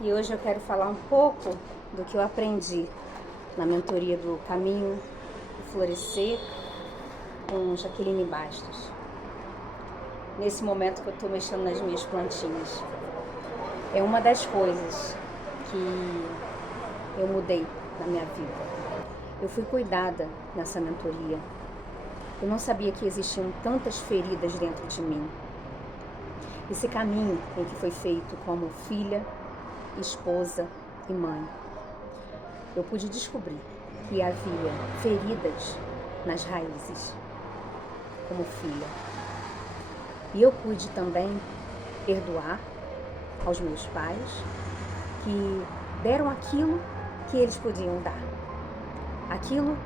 E hoje eu quero falar um pouco do que eu aprendi na mentoria do Caminho do Florescer com Jaqueline Bastos. Nesse momento que eu estou mexendo nas minhas plantinhas. É uma das coisas que eu mudei na minha vida. Eu fui cuidada nessa mentoria. Eu não sabia que existiam tantas feridas dentro de mim. Esse caminho em que foi feito como filha, esposa e mãe. Eu pude descobrir que havia feridas nas raízes, como filha. E eu pude também perdoar aos meus pais que deram aquilo que eles podiam dar, aquilo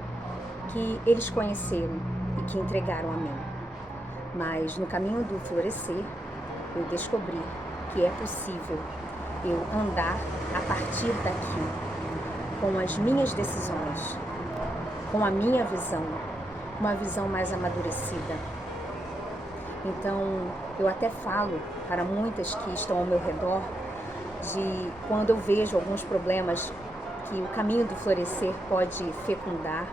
que eles conheceram e que entregaram a mim. Mas no caminho do florescer, eu descobri que é possível eu andar a partir daqui, com as minhas decisões, com a minha visão, uma visão mais amadurecida. Então, eu até falo para muitas que estão ao meu redor, de quando eu vejo alguns problemas que o caminho do florescer pode fecundar,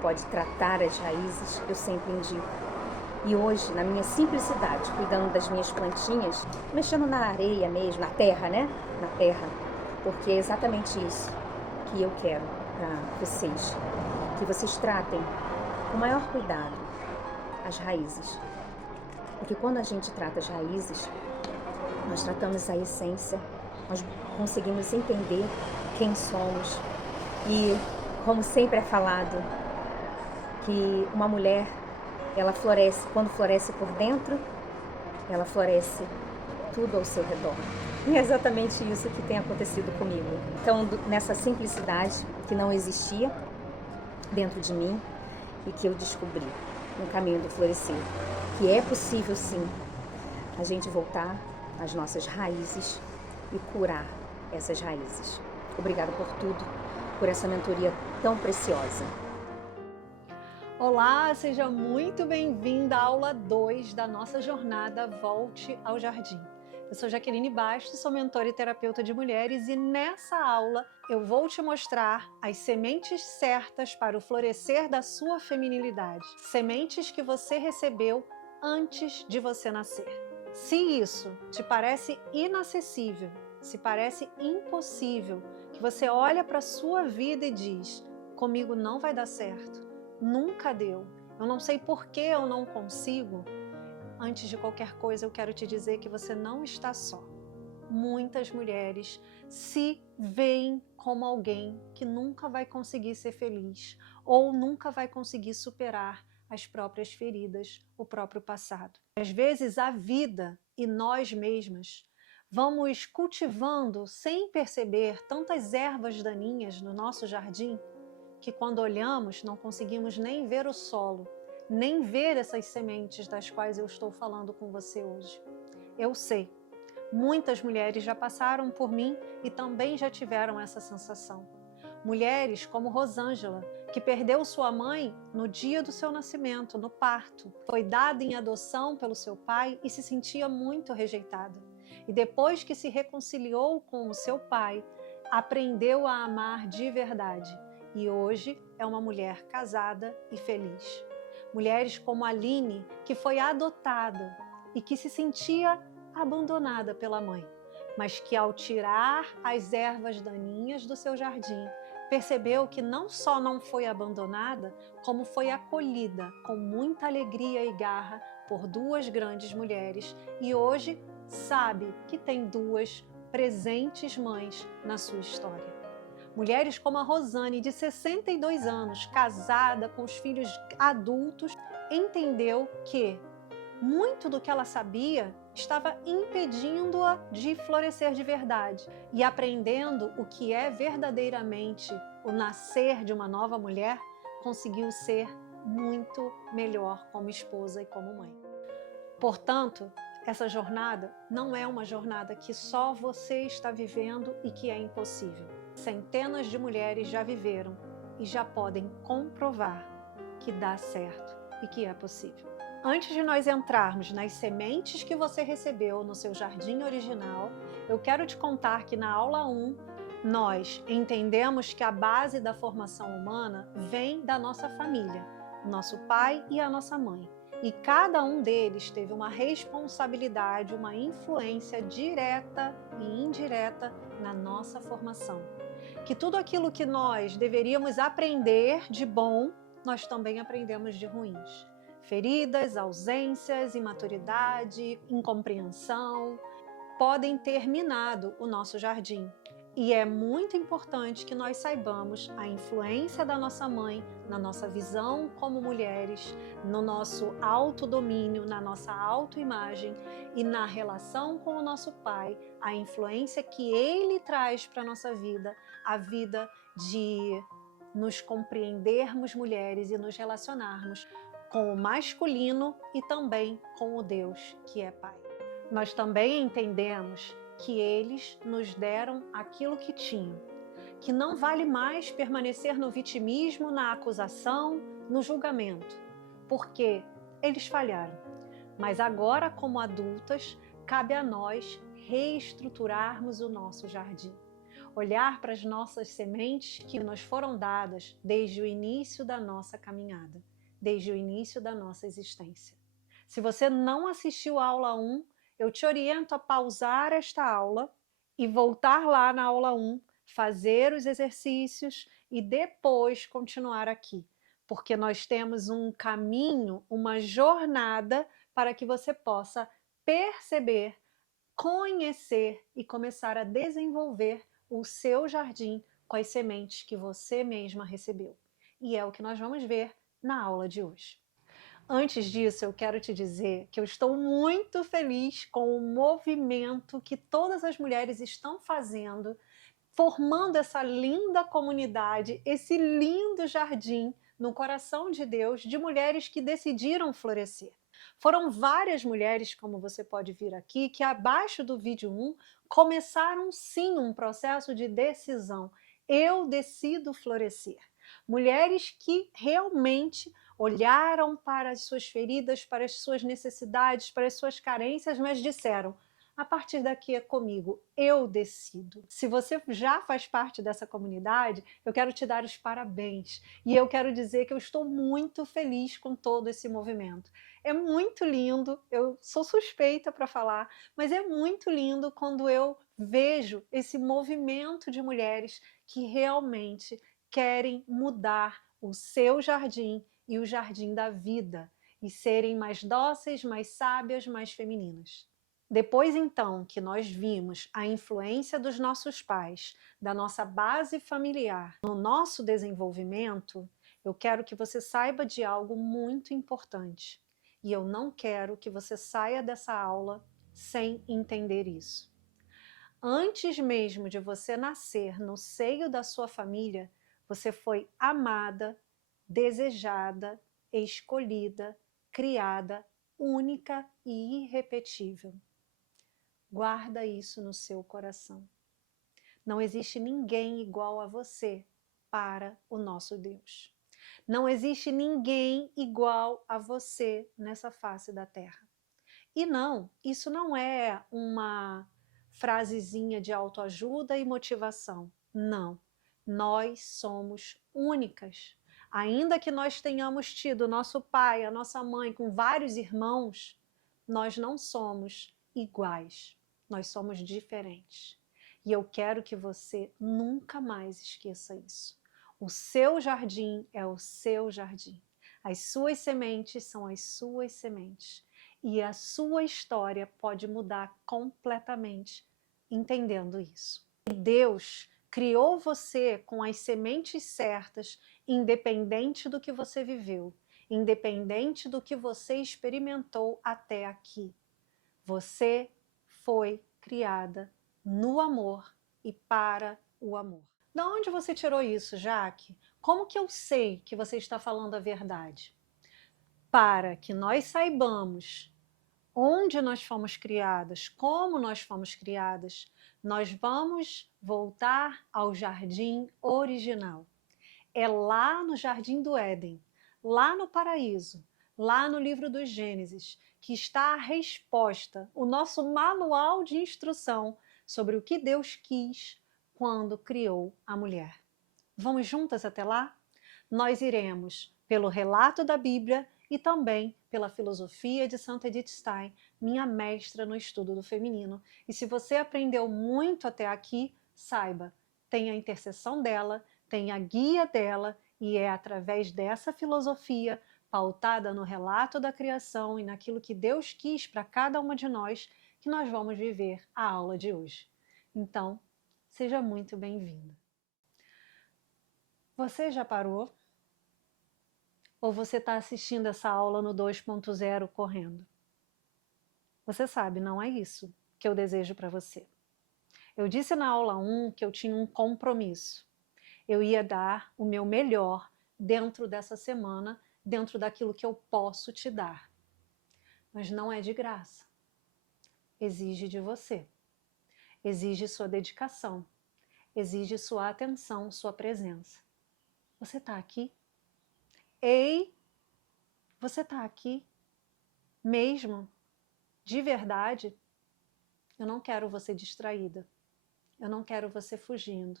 pode tratar as raízes, eu sempre indico. E hoje, na minha simplicidade, cuidando das minhas plantinhas, mexendo na areia mesmo, na terra, né? Na terra, porque é exatamente isso que eu quero para vocês. Que vocês tratem com o maior cuidado as raízes. Porque quando a gente trata as raízes, nós tratamos a essência, nós conseguimos entender quem somos. E, como sempre é falado, que uma mulher, ela floresce, quando floresce por dentro, ela floresce tudo ao seu redor. E é exatamente isso que tem acontecido comigo. Então, nessa simplicidade que não existia dentro de mim e que eu descobri no caminho do florescer, que é possível sim a gente voltar às nossas raízes e curar essas raízes. Obrigada por tudo, por essa mentoria tão preciosa. Olá, seja muito bem-vinda à aula 2 da nossa jornada Volte ao Jardim. Eu sou Jaqueline Bastos, sou mentora e terapeuta de mulheres e nessa aula eu vou te mostrar as sementes certas para o florescer da sua feminilidade. Sementes que você recebeu antes de você nascer. Se isso te parece inacessível, se parece impossível, que você olha para a sua vida e diz: comigo não vai dar certo, nunca deu, eu não sei por que eu não consigo. Antes de qualquer coisa, eu quero te dizer que você não está só. Muitas mulheres se veem como alguém que nunca vai conseguir ser feliz ou nunca vai conseguir superar as próprias feridas, o próprio passado. Às vezes, a vida e nós mesmas vamos cultivando sem perceber tantas ervas daninhas no nosso jardim que quando olhamos não conseguimos nem ver o solo, nem ver essas sementes das quais eu estou falando com você hoje. Eu sei, muitas mulheres já passaram por mim e também já tiveram essa sensação. Mulheres como Rosângela, que perdeu sua mãe no dia do seu nascimento, no parto. Foi dada em adoção pelo seu pai e se sentia muito rejeitada. E depois que se reconciliou com o seu pai, aprendeu a amar de verdade. E hoje é uma mulher casada e feliz. Mulheres como a Aline, que foi adotada e que se sentia abandonada pela mãe, mas que ao tirar as ervas daninhas do seu jardim, percebeu que não só não foi abandonada, como foi acolhida com muita alegria e garra por duas grandes mulheres e hoje sabe que tem duas presentes mães na sua história. Mulheres como a Rosane, de 62 anos, casada com os filhos adultos, entendeu que muito do que ela sabia estava impedindo-a de florescer de verdade e aprendendo o que é verdadeiramente o nascer de uma nova mulher, conseguiu ser muito melhor como esposa e como mãe. Portanto, essa jornada não é uma jornada que só você está vivendo e que é impossível. Centenas de mulheres já viveram e já podem comprovar que dá certo e que é possível. Antes de nós entrarmos nas sementes que você recebeu no seu jardim original, eu quero te contar que na aula 1, nós entendemos que a base da formação humana vem da nossa família, nosso pai e a nossa mãe. E cada um deles teve uma responsabilidade, uma influência direta e indireta na nossa formação. Que tudo aquilo que nós deveríamos aprender de bom, nós também aprendemos de ruins. Feridas, ausências, imaturidade, incompreensão, podem ter minado o nosso jardim. E é muito importante que nós saibamos a influência da nossa mãe na nossa visão como mulheres, no nosso autodomínio, na nossa autoimagem e na relação com o nosso pai, a influência que ele traz para a nossa vida, a vida de nos compreendermos mulheres e nos relacionarmos com o masculino e também com o Deus que é Pai. Nós também entendemos que eles nos deram aquilo que tinham, que não vale mais permanecer no vitimismo, na acusação, no julgamento, porque eles falharam. Mas agora, como adultas, cabe a nós reestruturarmos o nosso jardim, olhar para as nossas sementes que nos foram dadas desde o início da nossa caminhada, desde o início da nossa existência. Se você não assistiu a aula 1, eu te oriento a pausar esta aula e voltar lá na aula 1, fazer os exercícios e depois continuar aqui, porque nós temos um caminho, uma jornada para que você possa perceber, conhecer e começar a desenvolver o seu jardim com as sementes que você mesma recebeu. E é o que nós vamos ver na aula de hoje. Antes disso, eu quero te dizer que eu estou muito feliz com o movimento que todas as mulheres estão fazendo, formando essa linda comunidade, esse lindo jardim no coração de Deus, de mulheres que decidiram florescer. Foram várias mulheres, como você pode ver aqui, que abaixo do vídeo 1 começaram sim um processo de decisão. Eu decido florescer. Mulheres que realmente olharam para as suas feridas, para as suas necessidades, para as suas carências, mas disseram: a partir daqui é comigo, eu decido. Se você já faz parte dessa comunidade, eu quero te dar os parabéns. E eu quero dizer que eu estou muito feliz com todo esse movimento. É muito lindo, eu sou suspeita para falar, mas é muito lindo quando eu vejo esse movimento de mulheres que realmente querem mudar o seu jardim e o jardim da vida, e serem mais dóceis, mais sábias, mais femininas. Depois, então, que nós vimos a influência dos nossos pais, da nossa base familiar, no nosso desenvolvimento, eu quero que você saiba de algo muito importante. E eu não quero que você saia dessa aula sem entender isso. Antes mesmo de você nascer no seio da sua família, você foi amada, desejada, escolhida, criada, única e irrepetível. Guarda isso no seu coração. Não existe ninguém igual a você para o nosso Deus. Não existe ninguém igual a você nessa face da terra. E não, isso não é uma frasezinha de autoajuda e motivação. Não, nós somos únicas. Ainda que nós tenhamos tido nosso pai, a nossa mãe com vários irmãos, nós não somos iguais, nós somos diferentes. E eu quero que você nunca mais esqueça isso. O seu jardim é o seu jardim. As suas sementes são as suas sementes. E a sua história pode mudar completamente entendendo isso. E Deus criou você com as sementes certas, independente do que você viveu, independente do que você experimentou até aqui. Você foi criada no amor e para o amor. De onde você tirou isso, Jaque? Como que eu sei que você está falando a verdade? Para que nós saibamos onde nós fomos criadas, como nós fomos criadas, nós vamos voltar ao jardim original. É lá no Jardim do Éden, lá no paraíso, lá no livro do Gênesis, que está a resposta, o nosso manual de instrução sobre o que Deus quis quando criou a mulher. Vamos juntas até lá? Nós iremos pelo relato da Bíblia e também pela filosofia de Santa Edith Stein, minha mestra no estudo do feminino. E se você aprendeu muito até aqui, saiba, tem a intercessão dela, tem a guia dela, e é através dessa filosofia, pautada no relato da criação e naquilo que Deus quis para cada uma de nós, que nós vamos viver a aula de hoje. Então, seja muito bem-vinda. Você já parou? Ou você está assistindo essa aula no 2.0 correndo? Você sabe, não é isso que eu desejo para você. Eu disse na aula 1 que eu tinha um compromisso. Eu ia dar o meu melhor dentro dessa semana, dentro daquilo que eu posso te dar. Mas não é de graça. Exige de você. Exige sua dedicação. Exige sua atenção, sua presença. Você está aqui? Ei, você está aqui? Mesmo? De verdade? Eu não quero você distraída. Eu não quero você fugindo.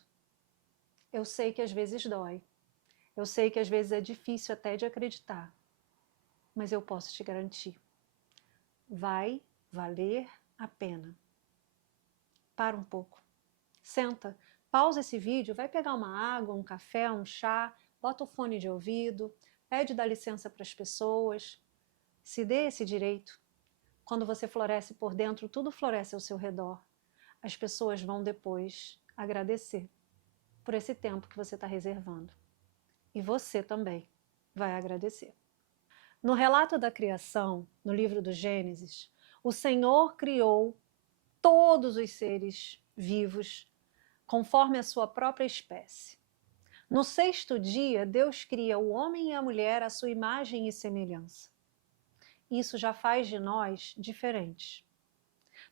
Eu sei que às vezes dói. Eu sei que às vezes é difícil até de acreditar. Mas eu posso te garantir. Vai valer a pena. Para um pouco. Senta, pausa esse vídeo, vai pegar uma água, um café, um chá, bota o fone de ouvido, pede dá licença para as pessoas. Se dê esse direito. Quando você floresce por dentro, tudo floresce ao seu redor. As pessoas vão depois agradecer por esse tempo que você está reservando. E você também vai agradecer. No relato da criação, no livro do Gênesis, o Senhor criou todos os seres vivos conforme a sua própria espécie. No 6º dia, Deus cria o homem e a mulher à sua imagem e semelhança. Isso já faz de nós diferentes.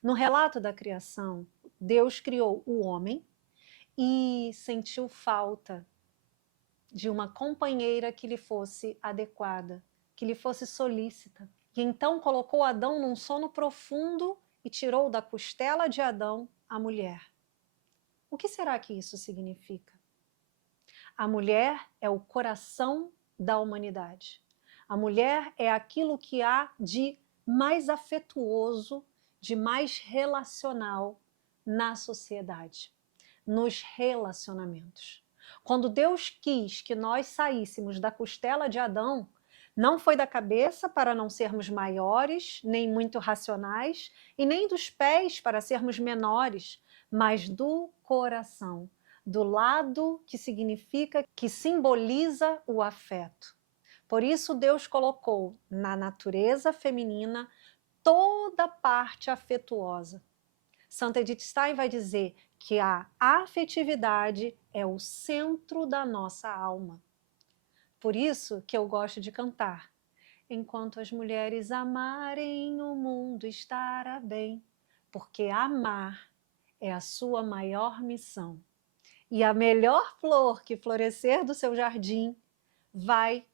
No relato da criação, Deus criou o homem e sentiu falta de uma companheira que lhe fosse adequada, que lhe fosse solícita. E então colocou Adão num sono profundo e tirou da costela de Adão a mulher. O que será que isso significa? A mulher é o coração da humanidade. A mulher é aquilo que há de mais afetuoso, de mais relacional na sociedade, nos relacionamentos. Quando Deus quis que nós saíssemos da costela de Adão, não foi da cabeça para não sermos maiores, nem muito racionais, e nem dos pés para sermos menores, mas do coração, do lado que significa, que simboliza o afeto. Por isso Deus colocou na natureza feminina toda a parte afetuosa. Santa Edith Stein vai dizer que a afetividade é o centro da nossa alma. Por isso que eu gosto de cantar. Enquanto as mulheres amarem, o mundo estará bem, porque amar é a sua maior missão. E a melhor flor que florescer do seu jardim vai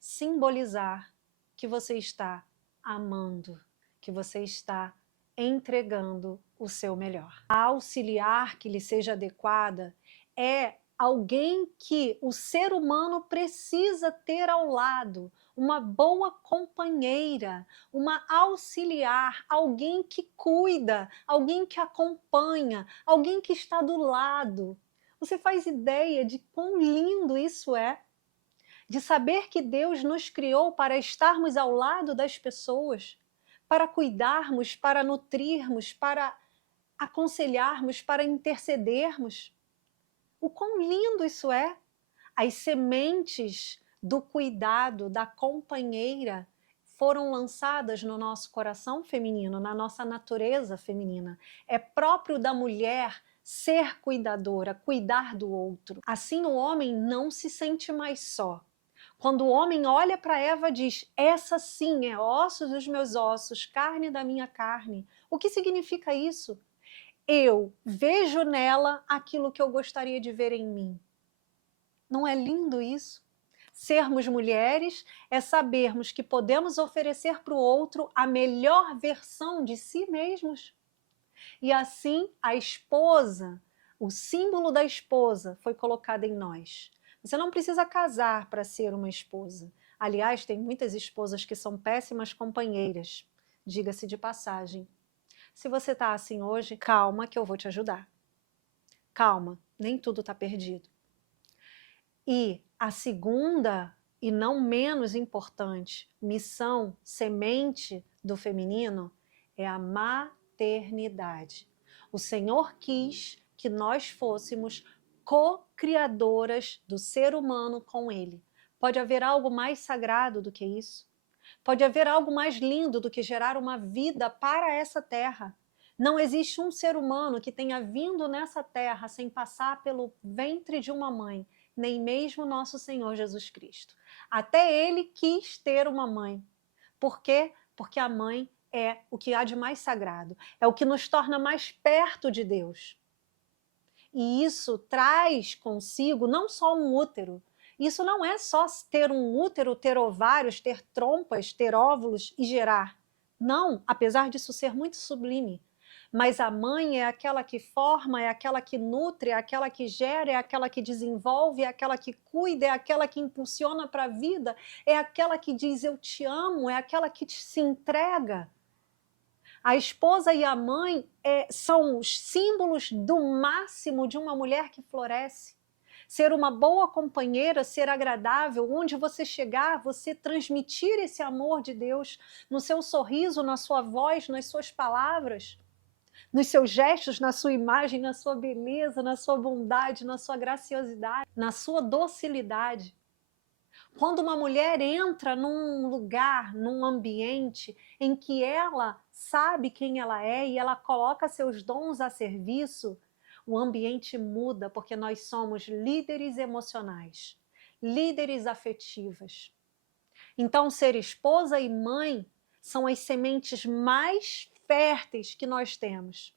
simbolizar que você está amando, que você está entregando o seu melhor. A auxiliar que lhe seja adequada é alguém que o ser humano precisa ter ao lado, uma boa companheira, uma auxiliar, alguém que cuida, alguém que acompanha, alguém que está do lado. Você faz ideia de quão lindo isso é? De saber que Deus nos criou para estarmos ao lado das pessoas, para cuidarmos, para nutrirmos, para aconselharmos, para intercedermos. O quão lindo isso é! As sementes do cuidado, da companheira, foram lançadas no nosso coração feminino, na nossa natureza feminina. É próprio da mulher ser cuidadora, cuidar do outro. Assim o homem não se sente mais só. Quando o homem olha para Eva, diz: essa sim é osso dos meus ossos, carne da minha carne. O que significa isso? Eu vejo nela aquilo que eu gostaria de ver em mim. Não é lindo isso? Sermos mulheres é sabermos que podemos oferecer para o outro a melhor versão de si mesmos. E assim a esposa, o símbolo da esposa foi colocado em nós. Você não precisa casar para ser uma esposa. Aliás, tem muitas esposas que são péssimas companheiras, diga-se de passagem. Se você está assim hoje, calma que eu vou te ajudar. Calma, nem tudo está perdido. E a segunda, e não menos importante, missão, semente do feminino, é a maternidade. O Senhor quis que nós fôssemos co-criadoras do ser humano com Ele. Pode haver algo mais sagrado do que isso? Pode haver algo mais lindo do que gerar uma vida para essa terra? Não existe um ser humano que tenha vindo nessa terra sem passar pelo ventre de uma mãe, nem mesmo nosso Senhor Jesus Cristo. Até Ele quis ter uma mãe. Por quê? Porque a mãe é o que há de mais sagrado, é o que nos torna mais perto de Deus. E isso traz consigo não só um útero. Isso não é só ter um útero, ter ovários, ter trompas, ter óvulos e gerar. Não, apesar disso ser muito sublime. Mas a mãe é aquela que forma, é aquela que nutre, é aquela que gera, é aquela que desenvolve, é aquela que cuida, é aquela que impulsiona para a vida, é aquela que diz eu te amo, é aquela que se entrega. A esposa e a mãe são os símbolos do máximo de uma mulher que floresce. Ser uma boa companheira, ser agradável, onde você chegar, você transmitir esse amor de Deus no seu sorriso, na sua voz, nas suas palavras, nos seus gestos, na sua imagem, na sua beleza, na sua bondade, na sua graciosidade, na sua docilidade. Quando uma mulher entra num lugar, num ambiente em que ela sabe quem ela é e ela coloca seus dons a serviço, o ambiente muda, porque nós somos líderes emocionais, líderes afetivas. Então, ser esposa e mãe são as sementes mais férteis que nós temos.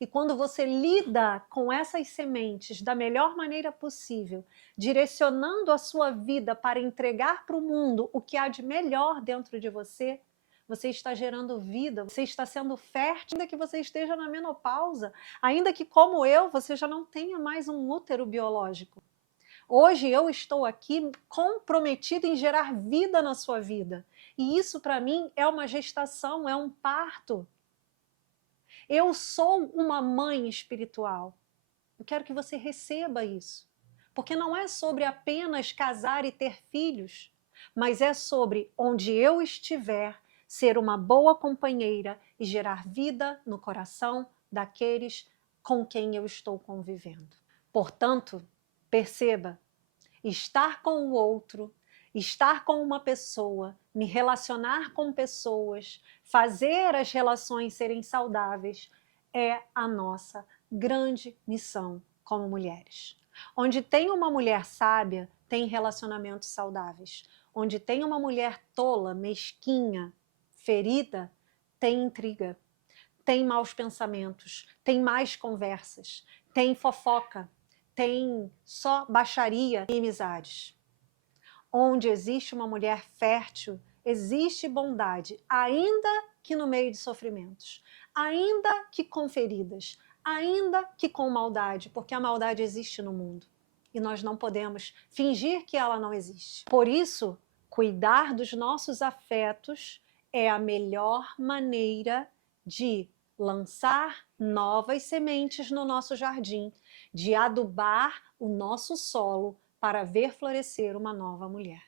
E quando você lida com essas sementes da melhor maneira possível, direcionando a sua vida para entregar para o mundo o que há de melhor dentro de você, você está gerando vida, você está sendo fértil, ainda que você esteja na menopausa, ainda que, como eu, você já não tenha mais um útero biológico. Hoje eu estou aqui comprometida em gerar vida na sua vida. E isso, para mim, é uma gestação, é um parto. Eu sou uma mãe espiritual. Eu quero que você receba isso. Porque não é sobre apenas casar e ter filhos, mas é sobre onde eu estiver, ser uma boa companheira e gerar vida no coração daqueles com quem eu estou convivendo. Portanto, perceba, estar com o outro, estar com uma pessoa, me relacionar com pessoas, fazer as relações serem saudáveis, é a nossa grande missão como mulheres. Onde tem uma mulher sábia, tem relacionamentos saudáveis. Onde tem uma mulher tola, mesquinha, ferida, tem intriga, tem maus pensamentos, tem mais conversas, tem fofoca, tem só baixaria e amizades. Onde existe uma mulher fértil, existe bondade, ainda que no meio de sofrimentos, ainda que com feridas, ainda que com maldade, porque a maldade existe no mundo e nós não podemos fingir que ela não existe. Por isso, cuidar dos nossos afetos é a melhor maneira de lançar novas sementes no nosso jardim, de adubar o nosso solo para ver florescer uma nova mulher.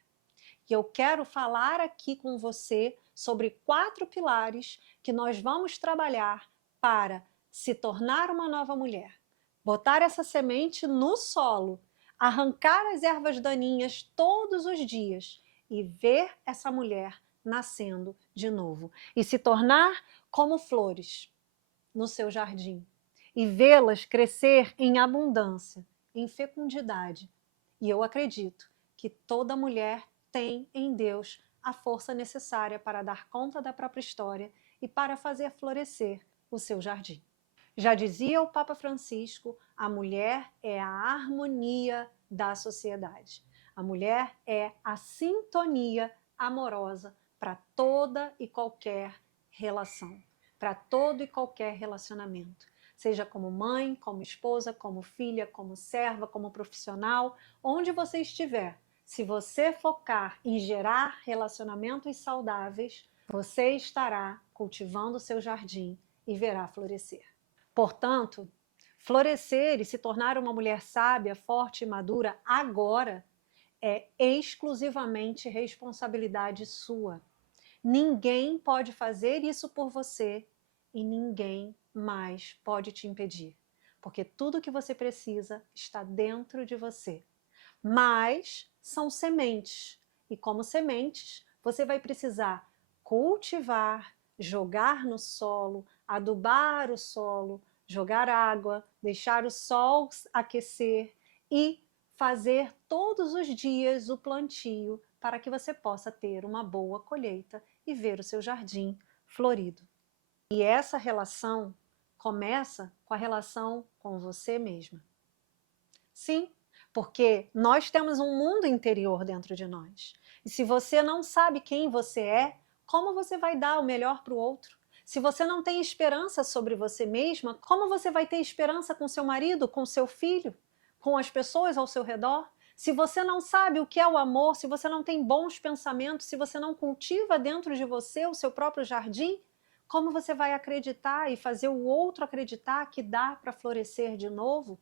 E eu quero falar aqui com você sobre 4 pilares que nós vamos trabalhar para se tornar uma nova mulher. Botar essa semente no solo, arrancar as ervas daninhas todos os dias e ver essa mulher nascendo de novo. E se tornar como flores no seu jardim. E vê-las crescer em abundância, em fecundidade. E eu acredito que toda mulher tem em Deus a força necessária para dar conta da própria história e para fazer florescer o seu jardim. Já dizia o Papa Francisco, a mulher é a harmonia da sociedade. A mulher é a sintonia amorosa para toda e qualquer relação. para todo e qualquer relacionamento. Seja como mãe, como esposa, como filha, como serva, como profissional, onde você estiver. Se você focar em gerar relacionamentos saudáveis, você estará cultivando o seu jardim e verá florescer. Portanto, florescer e se tornar uma mulher sábia, forte e madura agora é exclusivamente responsabilidade sua. Ninguém pode fazer isso por você e ninguém mais pode te impedir, porque tudo que você precisa está dentro de você. Mas são sementes, e como sementes, você vai precisar cultivar, jogar no solo, adubar o solo, jogar água, deixar o sol aquecer e fazer todos os dias o plantio para que você possa ter uma boa colheita e ver o seu jardim florido. E essa relação começa com a relação com você mesma. Sim, porque nós temos um mundo interior dentro de nós. E se você não sabe quem você é, como você vai dar o melhor para o outro? Se você não tem esperança sobre você mesma, como você vai ter esperança com seu marido, com seu filho, com as pessoas ao seu redor? Se você não sabe o que é o amor, se você não tem bons pensamentos, se você não cultiva dentro de você o seu próprio jardim, como você vai acreditar e fazer o outro acreditar que dá para florescer de novo?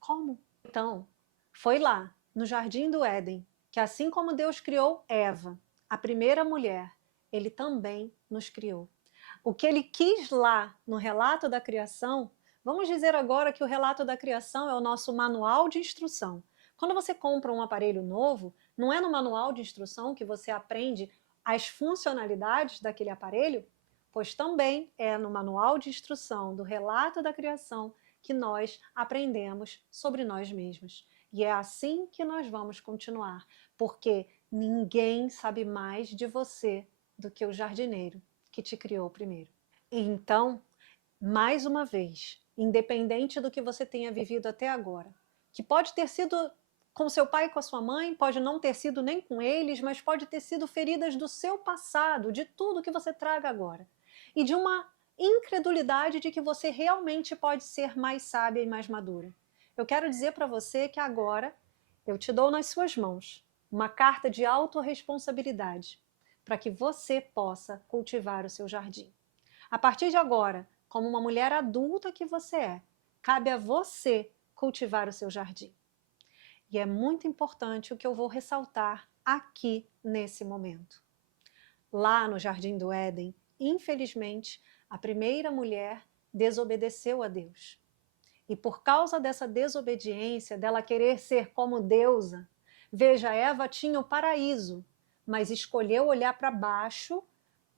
Como? Então, foi lá, no Jardim do Éden, que assim como Deus criou Eva, a primeira mulher, ele também nos criou. O que ele quis lá no relato da criação, vamos dizer agora que o relato da criação é o nosso manual de instrução. Quando você compra um aparelho novo, não é no manual de instrução que você aprende as funcionalidades daquele aparelho? Pois também é no manual de instrução do relato da criação que nós aprendemos sobre nós mesmos. E é assim que nós vamos continuar, porque ninguém sabe mais de você do que o jardineiro que te criou primeiro. Então, mais uma vez, independente do que você tenha vivido até agora, que pode ter sido com seu pai e com a sua mãe, pode não ter sido nem com eles, mas pode ter sido feridas do seu passado, de tudo que você traga agora. E de uma incredulidade de que você realmente pode ser mais sábia e mais madura. Eu quero dizer para você que agora eu te dou nas suas mãos uma carta de autorresponsabilidade para que você possa cultivar o seu jardim. A partir de agora, como uma mulher adulta que você é, cabe a você cultivar o seu jardim. E é muito importante o que eu vou ressaltar aqui nesse momento. Lá no Jardim do Éden, infelizmente, a primeira mulher desobedeceu a Deus. E por causa dessa desobediência, dela querer ser como deusa, veja, Eva tinha o paraíso, mas escolheu olhar para baixo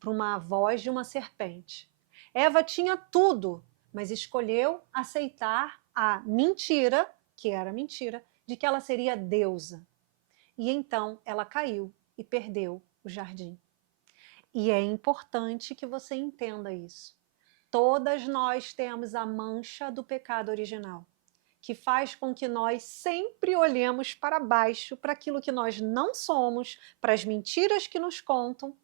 para uma voz de uma serpente. Eva tinha tudo, mas escolheu aceitar a mentira, que era mentira, de que ela seria deusa. E então ela caiu e perdeu o jardim. E é importante que você entenda isso. Todas nós temos a mancha do pecado original, que faz com que nós sempre olhemos para baixo, para aquilo que nós não somos, para as mentiras que nos contam,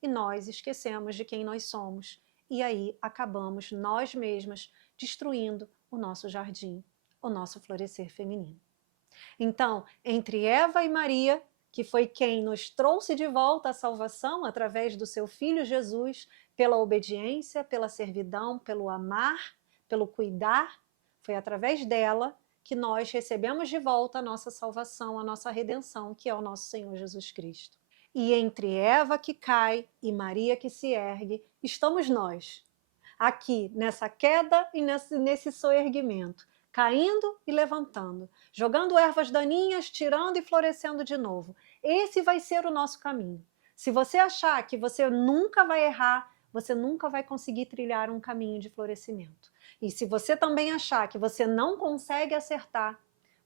e nós esquecemos de quem nós somos. E aí acabamos nós mesmas destruindo o nosso jardim, o nosso florescer feminino. Então, entre Eva e Maria, que foi quem nos trouxe de volta à salvação através do seu Filho Jesus, pela obediência, pela servidão, pelo amar, pelo cuidar, foi através dela que nós recebemos de volta a nossa salvação, a nossa redenção, que é o nosso Senhor Jesus Cristo. E entre Eva que cai e Maria que se ergue, estamos nós, aqui nessa queda e nesse soerguimento, caindo e levantando, jogando ervas daninhas, tirando e florescendo de novo. Esse vai ser o nosso caminho. Se você achar que você nunca vai errar, você nunca vai conseguir trilhar um caminho de florescimento. E se você também achar que você não consegue acertar,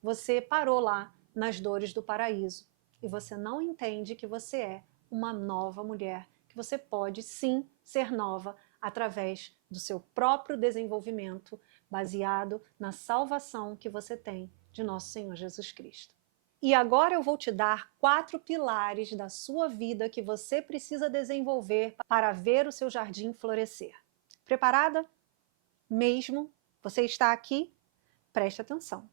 você parou lá nas dores do paraíso. E você não entende que você é uma nova mulher, que você pode sim ser nova através do seu próprio desenvolvimento, baseado na salvação que você tem de nosso Senhor Jesus Cristo. E agora eu vou te dar 4 pilares da sua vida que você precisa desenvolver para ver o seu jardim florescer. Preparada? Mesmo? Você está aqui? Preste atenção.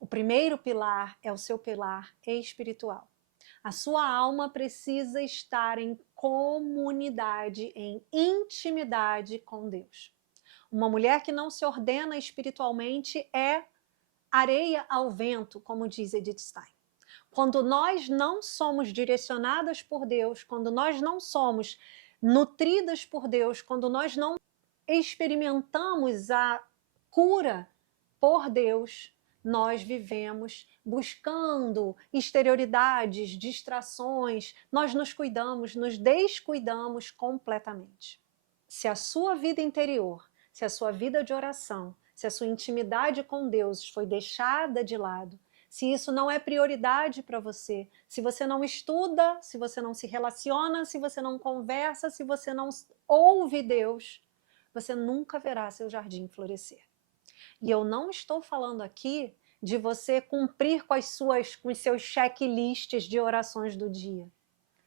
O primeiro pilar é o seu pilar espiritual. A sua alma precisa estar em comunidade, em intimidade com Deus. Uma mulher que não se ordena espiritualmente é areia ao vento, como diz Edith Stein. Quando nós não somos direcionadas por Deus, quando nós não somos nutridas por Deus, quando nós não experimentamos a cura por Deus, nós vivemos buscando exterioridades, distrações, nós nos cuidamos, nos descuidamos completamente. Se a sua vida interior, se a sua vida de oração, se a sua intimidade com Deus foi deixada de lado, se isso não é prioridade para você, se você não estuda, se você não se relaciona, se você não conversa, se você não ouve Deus, você nunca verá seu jardim florescer. E eu não estou falando aqui de você cumprir com os seus checklists de orações do dia.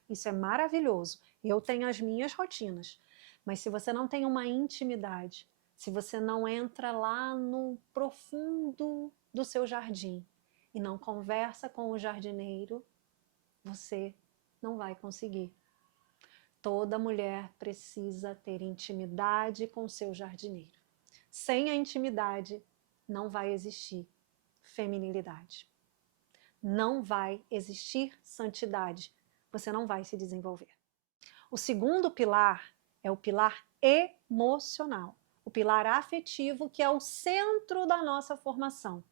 Isso é maravilhoso. Eu tenho as minhas rotinas. Mas se você não tem uma intimidade, se você não entra lá no profundo do seu jardim e não conversa com o jardineiro, você não vai conseguir. Toda mulher precisa ter intimidade com seu jardineiro. Sem a intimidade, não vai existir feminilidade. Não vai existir santidade. Você não vai se desenvolver. O segundo pilar é o pilar emocional, o pilar afetivo, que é o centro da nossa formação.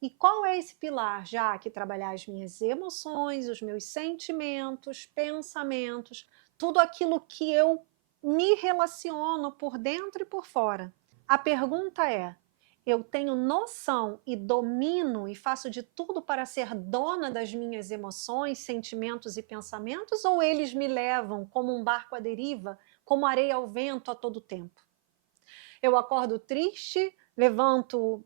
E qual é esse pilar? Já que trabalhar as minhas emoções, os meus sentimentos, pensamentos, tudo aquilo que eu me relaciono por dentro e por fora. A pergunta é: eu tenho noção e domino e faço de tudo para ser dona das minhas emoções, sentimentos e pensamentos, ou eles me levam como um barco à deriva, como areia ao vento a todo tempo? Eu acordo triste, levanto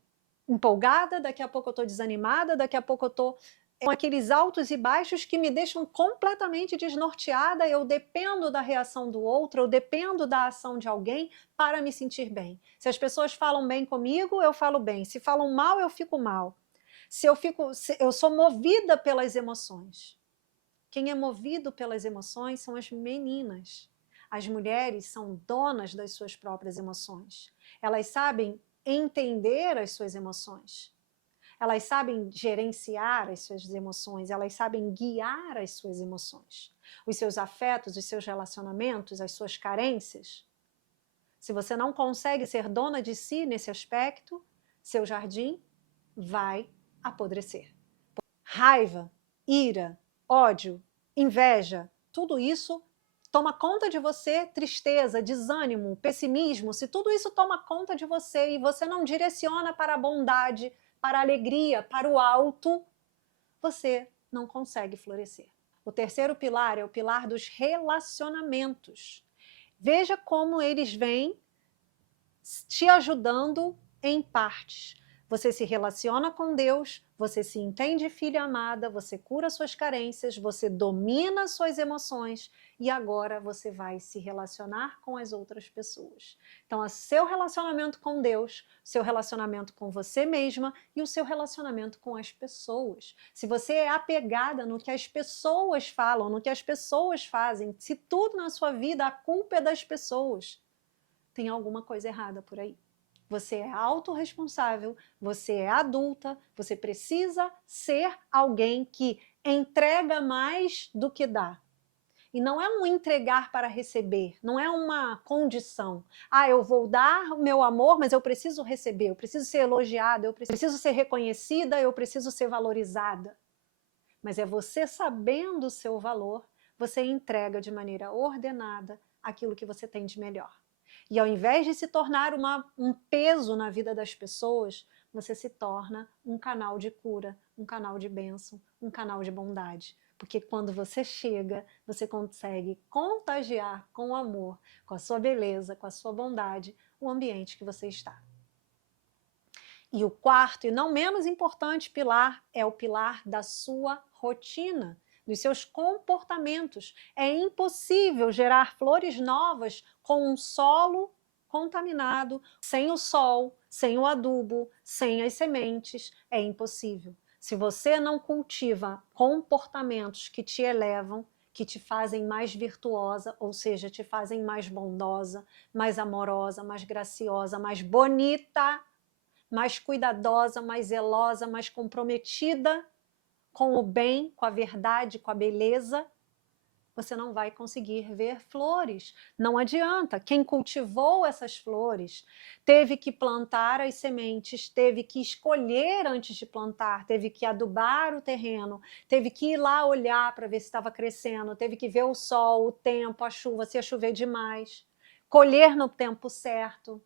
empolgada, daqui a pouco eu estou desanimada, daqui a pouco eu estou com aqueles altos e baixos que me deixam completamente desnorteada. Eu dependo da reação do outro, eu dependo da ação de alguém para me sentir bem. Se as pessoas falam bem comigo, eu falo bem. Se falam mal, eu fico mal. Eu sou movida pelas emoções. Quem é movido pelas emoções são as meninas. As mulheres são donas das suas próprias emoções. Elas sabem entender as suas emoções. Elas sabem gerenciar as suas emoções, elas sabem guiar as suas emoções, os seus afetos, os seus relacionamentos, as suas carências. Se você não consegue ser dona de si nesse aspecto, seu jardim vai apodrecer. Raiva, ira, ódio, inveja, tudo isso toma conta de você, tristeza, desânimo, pessimismo, se tudo isso toma conta de você e você não direciona para a bondade, para a alegria, para o alto, você não consegue florescer. O terceiro pilar é o pilar dos relacionamentos. Veja como eles vêm te ajudando em partes. Você se relaciona com Deus, você se entende filha amada, você cura suas carências, você domina suas emoções e agora você vai se relacionar com as outras pessoas. Então, o seu relacionamento com Deus, seu relacionamento com você mesma e o seu relacionamento com as pessoas. Se você é apegada no que as pessoas falam, no que as pessoas fazem, se tudo na sua vida a culpa é das pessoas, tem alguma coisa errada por aí. Você é autorresponsável, você é adulta, você precisa ser alguém que entrega mais do que dá. E não é um entregar para receber, não é uma condição. Ah, eu vou dar o meu amor, mas eu preciso receber, eu preciso ser elogiada, eu preciso ser reconhecida, eu preciso ser valorizada. Mas é você sabendo o seu valor, você entrega de maneira ordenada aquilo que você tem de melhor. E ao invés de se tornar um peso na vida das pessoas, você se torna um canal de cura, um canal de bênção, um canal de bondade. Porque quando você chega, você consegue contagiar com amor, com a sua beleza, com a sua bondade, o ambiente que você está. E o quarto, e não menos importante pilar, é o pilar da sua rotina, dos seus comportamentos. É impossível gerar flores novas com um solo contaminado, sem o sol, sem o adubo, sem as sementes, é impossível. Se você não cultiva comportamentos que te elevam, que te fazem mais virtuosa, ou seja, te fazem mais bondosa, mais amorosa, mais graciosa, mais bonita, mais cuidadosa, mais zelosa, mais comprometida com o bem, com a verdade, com a beleza, você não vai conseguir ver flores. Não adianta. Quem cultivou essas flores teve que plantar as sementes, teve que escolher antes de plantar, teve que adubar o terreno, teve que ir lá olhar para ver se estava crescendo, teve que ver o sol, o tempo, a chuva, se ia chover demais, colher no tempo certo.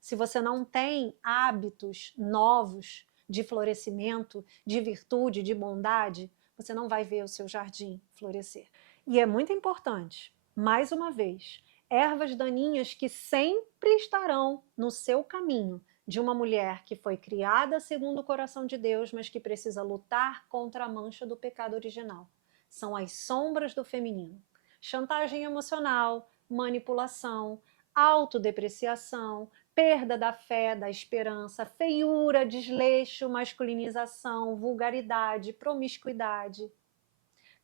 Se você não tem hábitos novos de florescimento, de virtude, de bondade, você não vai ver o seu jardim florescer. E é muito importante, mais uma vez, ervas daninhas que sempre estarão no seu caminho de uma mulher que foi criada segundo o coração de Deus, mas que precisa lutar contra a mancha do pecado original. São as sombras do feminino. Chantagem emocional, manipulação, autodepreciação, perda da fé, da esperança, feiura, desleixo, masculinização, vulgaridade, promiscuidade,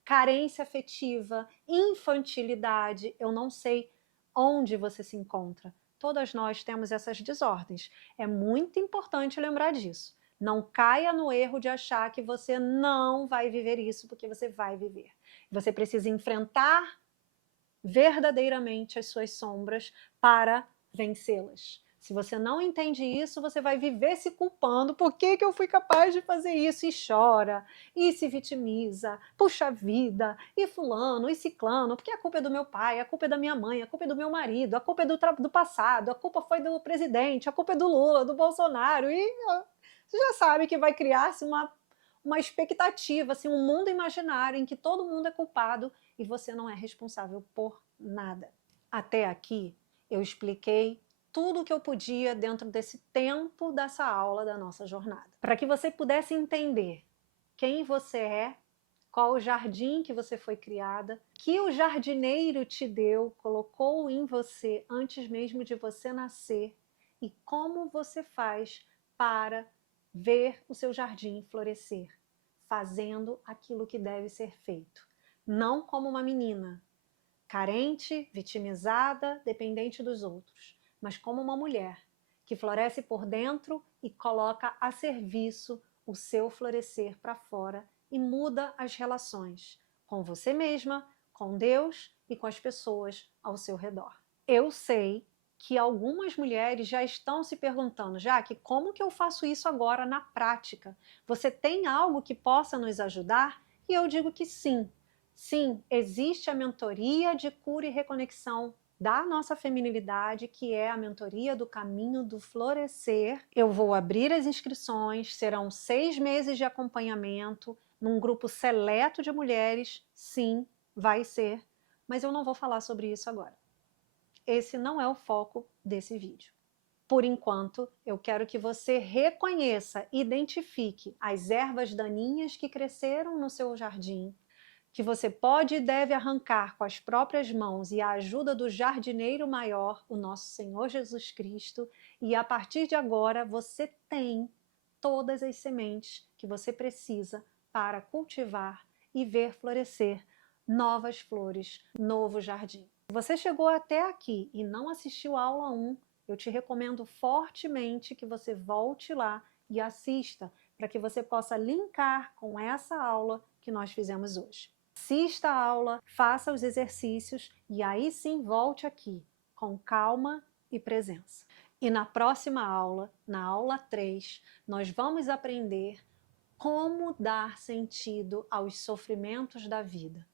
carência afetiva, infantilidade. Eu não sei onde você se encontra. Todas nós temos essas desordens. É muito importante lembrar disso. Não caia no erro de achar que você não vai viver isso, porque você vai viver. Você precisa enfrentar verdadeiramente as suas sombras para vencê-las. Se você não entende isso, você vai viver se culpando. Por que eu fui capaz de fazer isso? E chora, e se vitimiza. Puxa vida, e fulano, e ciclano, porque a culpa é do meu pai, a culpa é da minha mãe, a culpa é do meu marido, a culpa é do passado, a culpa foi do presidente, a culpa é do Lula, do Bolsonaro. E você já sabe que vai criar-se uma expectativa, assim, um mundo imaginário em que todo mundo é culpado e você não é responsável por nada. Até aqui eu expliquei tudo o que eu podia dentro desse tempo dessa aula da nossa jornada. Para que você pudesse entender quem você é, qual o jardim que você foi criada, que o jardineiro te deu, colocou em você antes mesmo de você nascer e como você faz para ver o seu jardim florescer, fazendo aquilo que deve ser feito. Não como uma menina, carente, vitimizada, dependente dos outros, mas como uma mulher que floresce por dentro e coloca a serviço o seu florescer para fora e muda as relações com você mesma, com Deus e com as pessoas ao seu redor. Eu sei que algumas mulheres já estão se perguntando, Jaque, como que eu faço isso agora na prática? Você tem algo que possa nos ajudar? E eu digo que sim. Sim, existe a mentoria de cura e reconexão da nossa feminilidade, que é a mentoria do caminho do florescer. Eu vou abrir as inscrições, serão 6 meses de acompanhamento, num grupo seleto de mulheres, sim, vai ser, mas eu não vou falar sobre isso agora. Esse não é o foco desse vídeo. Por enquanto, eu quero que você reconheça, identifique as ervas daninhas que cresceram no seu jardim, que você pode e deve arrancar com as próprias mãos e a ajuda do jardineiro maior, o nosso Senhor Jesus Cristo, e a partir de agora você tem todas as sementes que você precisa para cultivar e ver florescer novas flores, novo jardim. Se você chegou até aqui e não assistiu a aula 1, eu te recomendo fortemente que você volte lá e assista, para que você possa linkar com essa aula que nós fizemos hoje. Assista a aula, faça os exercícios e aí sim volte aqui, com calma e presença. E na próxima aula, na aula 3, nós vamos aprender como dar sentido aos sofrimentos da vida.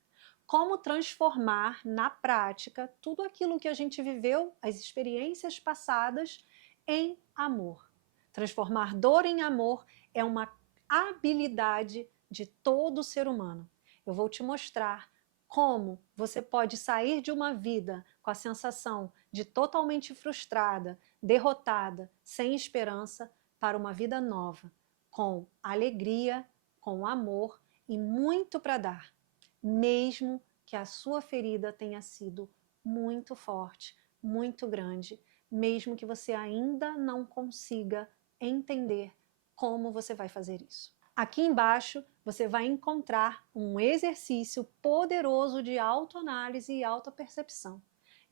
Como transformar na prática tudo aquilo que a gente viveu, as experiências passadas, em amor. Transformar dor em amor é uma habilidade de todo ser humano. Eu vou te mostrar como você pode sair de uma vida com a sensação de totalmente frustrada, derrotada, sem esperança, para uma vida nova, com alegria, com amor e muito para dar, mesmo que a sua ferida tenha sido muito forte, muito grande, mesmo que você ainda não consiga entender como você vai fazer isso. Aqui embaixo você vai encontrar um exercício poderoso de autoanálise e autopercepção.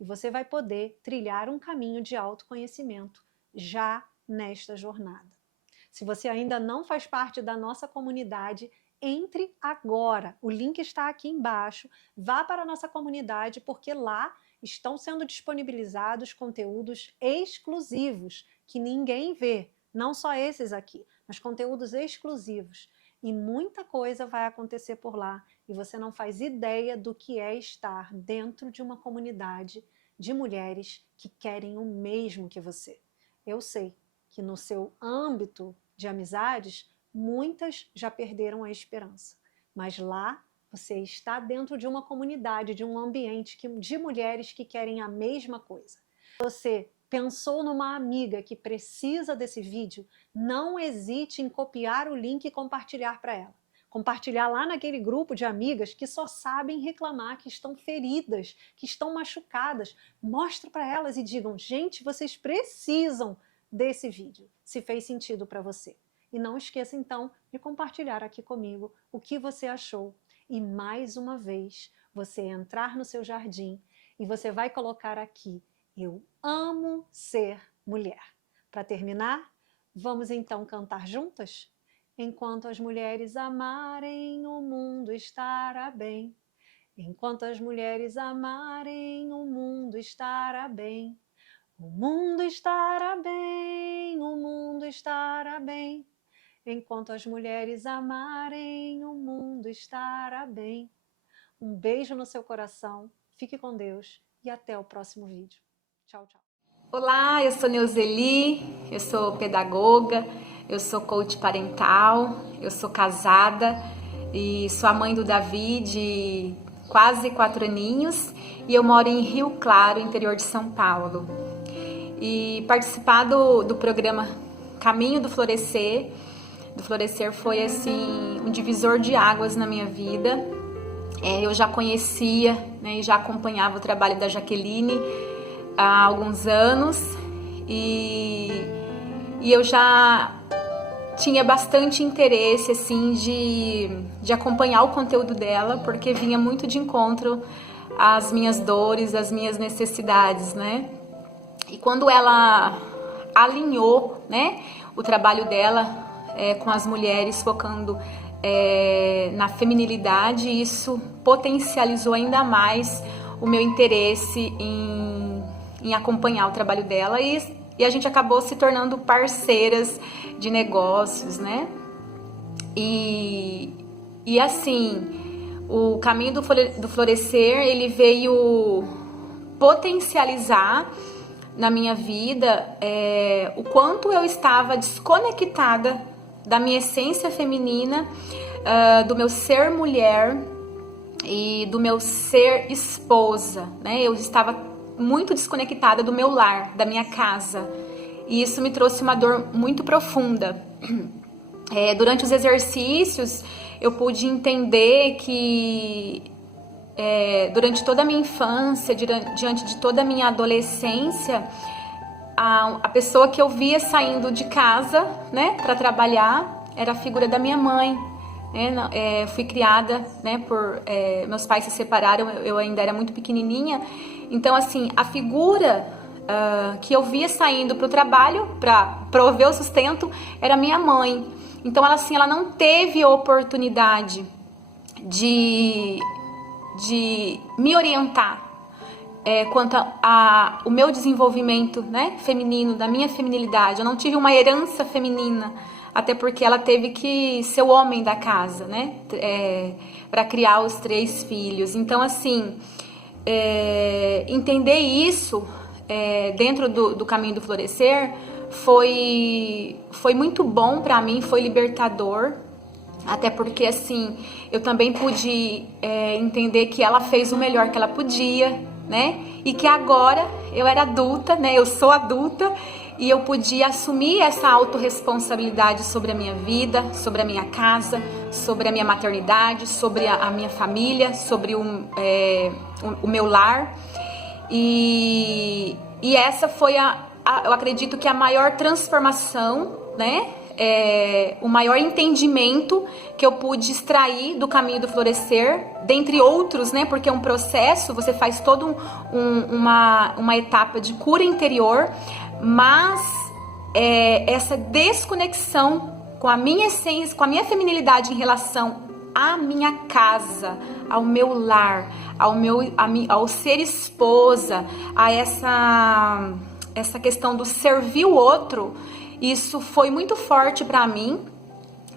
E você vai poder trilhar um caminho de autoconhecimento já nesta jornada. Se você ainda não faz parte da nossa comunidade, entre agora. O link está aqui embaixo. Vá para a nossa comunidade, porque lá estão sendo disponibilizados conteúdos exclusivos que ninguém vê. Não só esses aqui, mas conteúdos exclusivos. E muita coisa vai acontecer por lá e você não faz ideia do que é estar dentro de uma comunidade de mulheres que querem o mesmo que você. Eu sei que no seu âmbito de amizades, muitas já perderam a esperança, mas lá você está dentro de uma comunidade, de um ambiente de mulheres que querem a mesma coisa. Você pensou numa amiga que precisa desse vídeo, não hesite em copiar o link e compartilhar para ela. Compartilhar lá naquele grupo de amigas que só sabem reclamar, que estão feridas, que estão machucadas. Mostra para elas e digam, gente, vocês precisam desse vídeo, se fez sentido para você. E não esqueça então de compartilhar aqui comigo o que você achou. E mais uma vez, você entrar no seu jardim e você vai colocar aqui, eu amo ser mulher. Para terminar, vamos então cantar juntas? Enquanto as mulheres amarem, o mundo estará bem. Enquanto as mulheres amarem, o mundo estará bem. O mundo estará bem, o mundo estará bem. Enquanto as mulheres amarem, o mundo estará bem. Um beijo no seu coração, fique com Deus e até o próximo vídeo. Tchau, tchau. Olá, eu sou Neuzeli, eu sou pedagoga, eu sou coach parental, eu sou casada e sou a mãe do Davi de quase 4 aninhos e eu moro em Rio Claro, interior de São Paulo. E participar do programa Caminho do Florescer foi assim um divisor de águas na minha vida. Eu já conhecia, né, e já acompanhava o trabalho da Jaqueline há alguns anos e eu já tinha bastante interesse assim de acompanhar o conteúdo dela, porque vinha muito de encontro às minhas dores, às minhas necessidades, né? E quando ela alinhou, né, o trabalho dela com as mulheres, focando na feminilidade, isso potencializou ainda mais o meu interesse em acompanhar o trabalho dela e a gente acabou se tornando parceiras de negócios, né? E assim, o Caminho do Florescer, ele veio potencializar na minha vida o quanto eu estava desconectada da minha essência feminina, do meu ser mulher e do meu ser esposa, né? Eu estava muito desconectada do meu lar, da minha casa, e isso me trouxe uma dor muito profunda. Durante os exercícios eu pude entender que durante toda a minha infância, diante de toda a minha adolescência, a pessoa que eu via saindo de casa, né, para trabalhar era a figura da minha mãe. Fui criada, né, meus pais se separaram, eu ainda era muito pequenininha, então assim, a figura que eu via saindo para o trabalho, para prover o sustento, era minha mãe. Então ela não teve a oportunidade de me orientar quanto ao meu desenvolvimento, né, feminino, da minha feminilidade. Eu não tive uma herança feminina, até porque ela teve que ser o homem da casa, né, para criar os 3 filhos. Então, assim, entender isso dentro do Caminho do Florescer foi muito bom para mim, foi libertador. Até porque, assim, eu também pude entender que ela fez o melhor que ela podia, né? E que agora eu era adulta, né? Eu sou adulta e eu podia assumir essa autorresponsabilidade sobre a minha vida, sobre a minha casa, sobre a minha maternidade, sobre a minha família, sobre o meu lar. E essa foi eu acredito que a maior transformação, né, o maior entendimento que eu pude extrair do caminho do florescer, dentre outros, né, porque é um processo, você faz toda uma etapa de cura interior, mas essa desconexão com a minha essência, com a minha feminilidade em relação à minha casa, ao meu lar, ao ser esposa, a essa questão do servir o outro, isso foi muito forte para mim,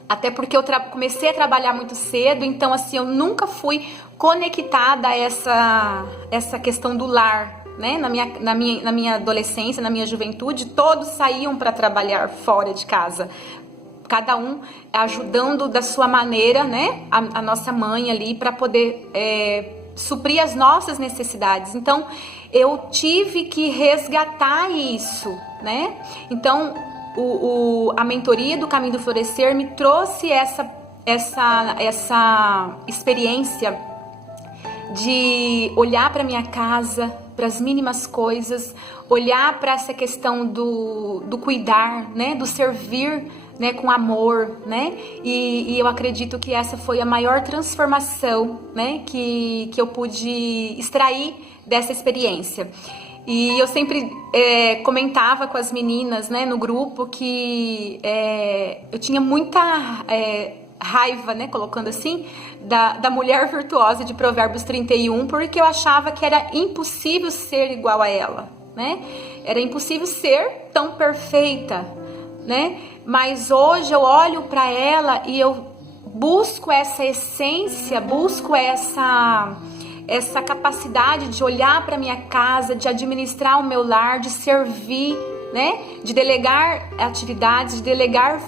até porque eu comecei a trabalhar muito cedo, então assim, eu nunca fui conectada a essa questão do lar, né? Na minha adolescência, na minha juventude, todos saíam para trabalhar fora de casa, cada um ajudando da sua maneira, né? A nossa mãe ali para poder suprir as nossas necessidades. Então, eu tive que resgatar isso, né? Então, a mentoria do Caminho do Florescer me trouxe essa experiência de olhar para minha casa, para as mínimas coisas, olhar para essa questão do cuidar, né? Do servir, né, com amor, né? E eu acredito que essa foi a maior transformação, né, que eu pude extrair dessa experiência. E eu sempre comentava com as meninas, né, no grupo que eu tinha muita raiva, né, colocando assim, da mulher virtuosa de Provérbios 31, porque eu achava que era impossível ser igual a ela, né? Era impossível ser tão perfeita, né? Mas hoje eu olho para ela e eu busco essa essência, busco essa capacidade de olhar para minha casa, de administrar o meu lar, de servir, né? De delegar atividades, de delegar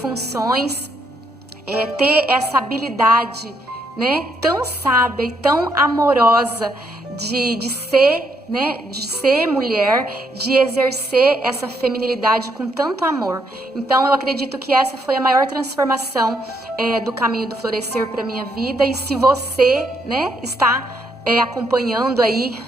funções, ter essa habilidade, né? Tão sábia e tão amorosa de ser, né, de ser mulher, de exercer essa feminilidade com tanto amor. Então eu acredito que essa foi a maior transformação do Caminho do Florescer para minha vida. E se você, né, está acompanhando aí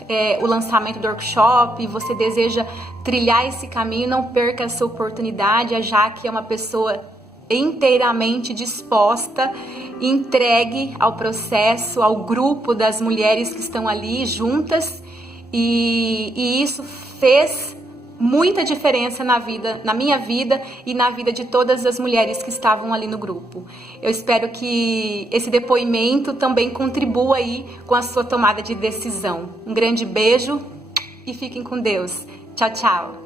o lançamento do workshop e você deseja trilhar esse caminho, não perca essa oportunidade. A Jaque é uma pessoa inteiramente disposta, entregue ao processo, ao grupo das mulheres que estão ali juntas, e isso fez muita diferença na minha vida e na vida de todas as mulheres que estavam ali no grupo. Eu espero que esse depoimento também contribua aí com a sua tomada de decisão. Um grande beijo e fiquem com Deus. Tchau, tchau.